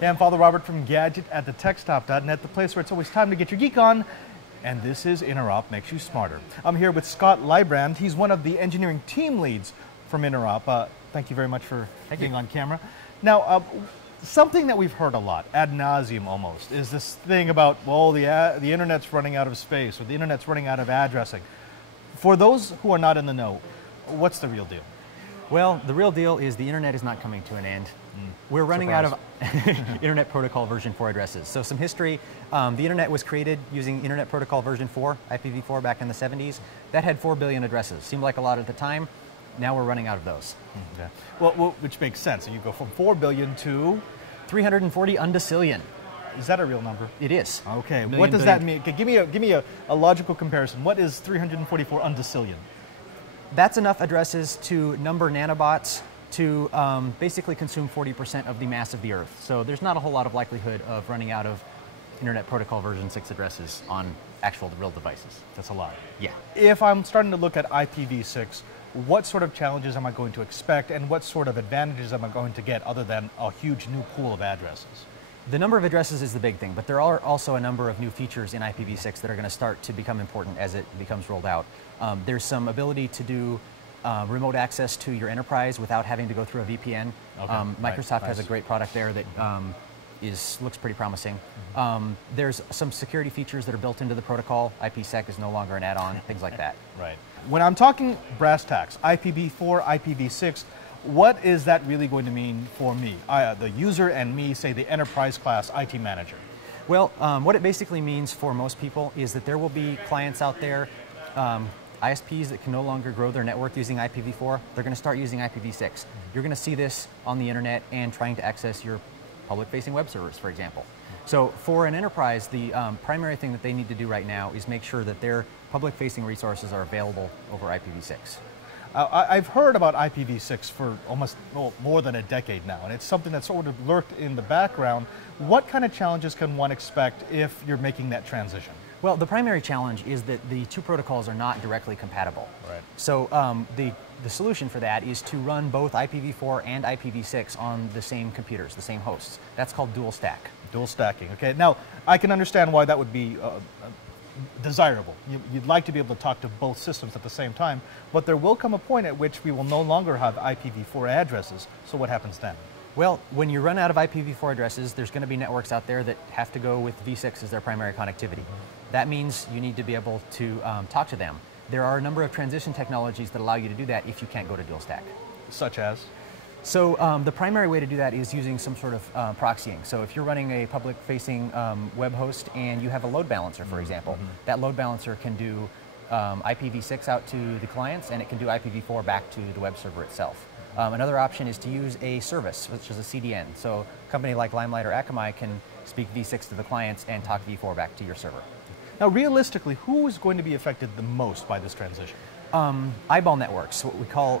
Hey, I'm Father Robert from Gadget at thetechstop.net, the place where it's always time to get your geek on. And this is Interop Makes You Smarter. I'm here with Scott Leibrand. He's one of the engineering team leads from Interop. Thank you very much for being on camera. Now, something that we've heard a lot, ad nauseum almost, is this thing about, well, the internet's running out of space or the internet's running out of addressing. For those who are not in the know, what's the real deal? Well, the real deal is the internet is not coming to an end. We're running out of Internet Protocol version 4 addresses. So some history, the internet was created using Internet Protocol version 4, IPv4 back in the 70s. That had 4 billion addresses. Seemed like a lot at the time. Now we're running out of those. Okay. Well, which makes sense. So you go from 4 billion to 340 undecillion. Is that a real number? It is. Okay. What does that mean? Okay, give me a logical comparison. What is 344 undecillion? That's enough addresses to number nanobots to basically consume 40% of the mass of the Earth. So there's not a whole lot of likelihood of running out of Internet Protocol version 6 addresses on actual real devices. That's a lot. Yeah. If I'm starting to look at IPv6, what sort of challenges am I going to expect and what sort of advantages am I going to get other than a huge new pool of addresses? The number of addresses is the big thing, but there are also a number of new features in IPv6 that are going to start to become important as it becomes rolled out. There's some ability to do remote access to your enterprise without having to go through a VPN. Okay, Microsoft has a great product there that looks pretty promising. There's some security features that are built into the protocol. IPsec is no longer an add-on, things like that. Right. When I'm talking brass tacks, IPv4, IPv6, what is that really going to mean for me, the user, and me, say the enterprise class IT manager? Well, what it basically means for most people is that there will be clients out there, ISPs that can no longer grow their network using IPv4, they're going to start using IPv6. You're going to see this on the internet and trying to access your public-facing web servers, for example. So for an enterprise, the primary thing that they need to do right now is make sure that their public-facing resources are available over IPv6. I've heard about IPv6 for almost more than a decade now, and it's something that's sort of lurked in the background. What kind of challenges can one expect if you're making that transition? Well, the primary challenge is that the two protocols are not directly compatible. Right. So the solution for that is to run both IPv4 and IPv6 on the same computers, the same hosts. That's called Dualstack. Dual stacking. Okay. Now, I can understand why that would be desirable. You'd like to be able to talk to both systems at the same time, but there will come a point at which we will no longer have IPv4 addresses. So what happens then? Well, when you run out of IPv4 addresses, there's going to be networks out there that have to go with V6 as their primary connectivity. That means you need to be able to talk to them. There are a number of transition technologies that allow you to do that if you can't go to Dualstack. Such as? So the primary way to do that is using some sort of proxying. So if you're running a public-facing web host and you have a load balancer, for example, that load balancer can do IPv6 out to the clients, and it can do IPv4 back to the web server itself. Another option is to use a service, which is a CDN. So a company like Limelight or Akamai can speak V6 to the clients and talk V4 back to your server. Now, realistically, who is going to be affected the most by this transition? Eyeball networks, what we call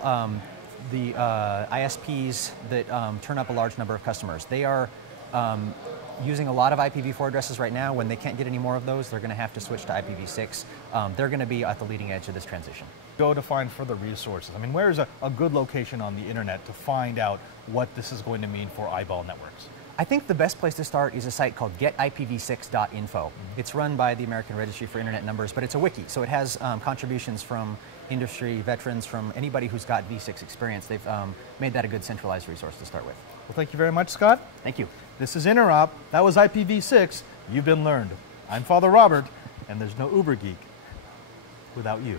the ISPs that turn up a large number of customers. They are using a lot of IPv4 addresses right now. When they can't get any more of those, they're going to have to switch to IPv6. They're going to be at the leading edge of this transition. Go to find further resources. I mean, where is a good location on the internet to find out what this is going to mean for eyeball networks? I think the best place to start is a site called getipv6.info. It's run by the American Registry for Internet Numbers, but it's a wiki, so it has contributions from industry veterans, from anybody who's got V6 experience. They've made that a good centralized resource to start with. Well, thank you very much, Scott. Thank you. This is Interop. That was IPv6. You've been learned. I'm Father Robert, and there's no Uber Geek without you.